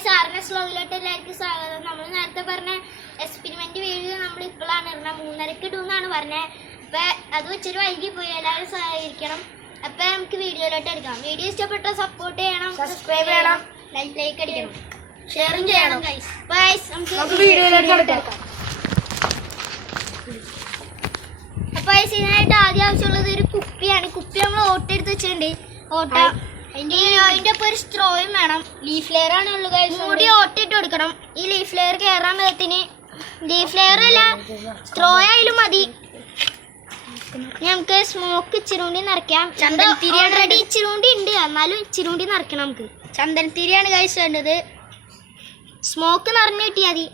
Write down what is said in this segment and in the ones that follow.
Guys ആർനെസ് വ്ലോഗിലോട്ട് എല്ലാവർക്കും സ്വാഗതം. നമ്മൾ നേരത്തെ പറഞ്ഞ എക്സ്പെരിമെന്റ് വീഡിയോ നമ്മൾ ഇപ്പോഴാണ് ഇടുന്നത്. 3:30 ഇടുമെന്നാണ് പറഞ്ഞത്. അപ്പം അത് വെച്ചൊരു വൈകി പോയി. എല്ലാവരും സഹകരിക്കണം. അപ്പം നമുക്ക് വീഡിയോയിലോട്ട് എടുക്കാം. വീഡിയോ ഇഷ്ടപ്പെട്ട സപ്പോർട്ട് ചെയ്യണം, സബ്സ്ക്രൈബ് ചെയ്യണം, ലൈക്ക് അടിക്കണം, ഷെയറും ചെയ്യണം ഗൈസ്. നമുക്ക് വീഡിയോയിലോട്ട് എടുക്കാം. അപ്പം ഇതിനായിട്ട് ആദ്യം ആവശ്യമുള്ളത് ഒരു കുപ്പിയാണ്. കുപ്പി നമ്മൾ ഓട്ടെടുത്ത് വെച്ചിട്ടുണ്ട്. ഓട്ട അതിന്റെ ഒപ്പം ഒരു സ്ട്രോയും വേണം. ലീഫ് ലെയർ ആണ് ഉള്ളത്. മൂടി ഓട്ടിട്ട് കൊടുക്കണം. ഈ ലീഫ് ലെയർ കയറാൻ വിധത്തിന് ലീഫ് ലെയർ അല്ല സ്ട്രോ ആയാലും മതി. നമുക്ക് സ്മോക്ക് ഇച്ചിരി നിറയ്ക്കാം. ഓൾറെഡി ഇച്ചിരി ഉണ്ട്, എന്നാലും ഇച്ചിരി നിറയ്ക്കണം. നമുക്ക് ചന്ദനത്തിരിയാണ് ഗൈസ് വേണ്ടത്. സ്മോക്ക് നിറഞ്ഞു കിട്ടിയാൽ മതി.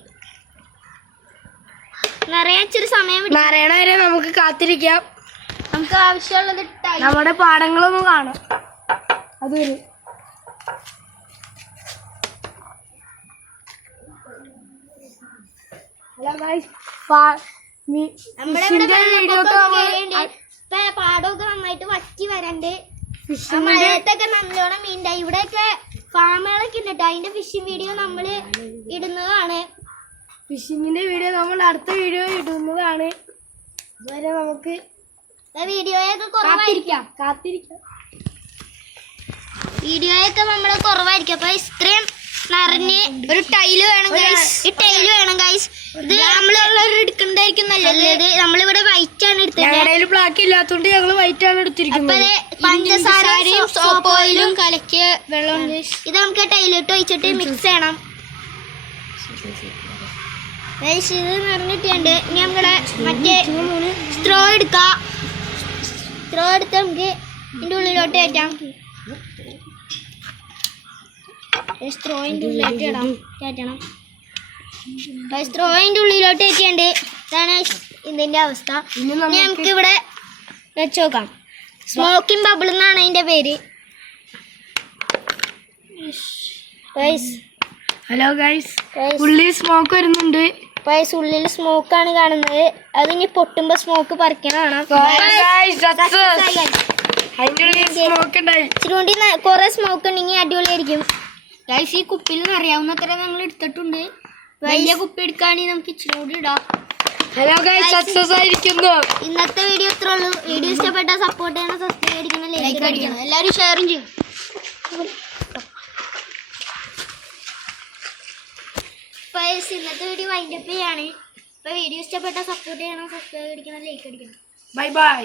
നിറയാൻ ഇച്ചിരി സമയം നിറയണ വരെ നമുക്ക് കാത്തിരിക്കാം. നമുക്ക് ആവശ്യമുള്ളത് നമ്മുടെ പാടങ്ങളൊന്നും കാണാം. അതൊരു പാടമൊക്കെ നന്നായിട്ട് വറ്റി വരണ്ട്. മഴയത്തൊക്കെ നല്ലോണം മീനുണ്ടായി. ഇവിടെയൊക്കെ ഫാമുകളൊക്കെ ഉണ്ട് കേട്ടോ. അതിന്റെ ഫിഷിംഗ് വീഡിയോ നമ്മൾ ഇടുന്നതാണ്. ഫിഷിങ്ങിന്റെ വീഡിയോ നമ്മൾ അടുത്ത വീഡിയോ ഇടുന്നതാണ്. അതുവരെ നമുക്ക് വീഡിയോയൊക്കെ കുറവായിരിക്കാം. വീഡിയോയൊക്കെ നമ്മൾ കുറവായിരിക്കും. അപ്പൊ ഇത്രയും നിറഞ്ഞ് ഒരു ടൈല് വേണം ഗൈസ്. ഈ ടൈല് വേണം ഗൈസ്. ഇത് നമ്മളുള്ളവർ എടുക്കണ്ടായിരിക്കും നല്ലത്. നമ്മളിവിടെ വൈറ്റ് ആണ് എടുത്തത്. ബ്ലാക്ക് ഇല്ലാത്തതുകൊണ്ട് ഞങ്ങൾ വൈറ്റ് ആണ് എടുത്തിരിക്കുന്നത്. അപ്പൊ പഞ്ചസാരയും സോപ്പ് ഓയിലും കലക്കിയ വെള്ളം. ഇത് നമുക്ക് ടൈലിട്ട് ഒഴിച്ചിട്ട് മിക്സ് ചെയ്യണം ഗൈസ്. ഇത് നിറഞ്ഞിട്ടുണ്ട്. ഇനി നമ്മുടെ മറ്റേ സ്ട്രോ എടുക്കാം. സ്ട്രോ എടുത്ത് നമുക്ക് ഇതിന്റെ ഉള്ളിലോട്ട് കയറ്റാം. സ്ട്രോയിന്റെ ഉള്ളിലോട്ട് കയറ്റണം. സ്ട്രോയിന്റെ ഉള്ളിലോട്ട് കയറ്റിയുണ്ട്. ഇതാണ് ഇതിന്റെ അവസ്ഥ. ഇനി നമുക്ക് ഇവിടെ വെച്ച് നോക്കാം. സ്മോക്കിംഗ് ബബിൾ എന്നാണ് അതിന്റെ പേര്. ഹലോ ഗൈസ്, ഉള്ളിൽ സ്മോക്ക് വരുന്നുണ്ട്. ഉള്ളിൽ സ്മോക്കാണ് കാണുന്നത്. അത് ഇനി പൊട്ടുമ്പോ സ്മോക്ക് പറിക്കണം. ഇച്ചിരി കുറെ സ്മോക്ക് ഉണ്ടെങ്കിൽ അടിപൊളിയായിരിക്കും ഗൈസ്. ഈ കുപ്പിയിൽ നിറയാവുന്നത്ര ഞങ്ങൾ എടുത്തിട്ടുണ്ട്. വലിയ കുപ്പി എടുക്കുകയാണെങ്കിൽ നമുക്ക് ഇച്ചിരി കൂടി ഇടാം. ഹലോ ഗൈസ്, സക്സസ് ആയിരിക്കുന്നു. ഇന്നത്തെ വീഡിയോ ഇത്രേ ഉള്ളൂ. വീഡിയോ ഇഷ്ടപ്പെട്ടാൽ സപ്പോർട്ട് ചെയ്യണം, സബ്സ്ക്രൈബ് അടിക്കണം, ലൈക്ക് അടിക്കണം, എല്ലാവരും ഷെയറും ചെയ്യും. ഇന്നത്തെ വീഡിയോ വൈൻഡപ്പ് ചെയ്യാണ്. ഇപ്പൊ വീഡിയോ ഇഷ്ടപ്പെട്ടാൽ സപ്പോർട്ട് ചെയ്യണം, സബ്സ്ക്രൈബ് അടിക്കണം, ലൈക്ക് അടിക്കണം. Bye bye.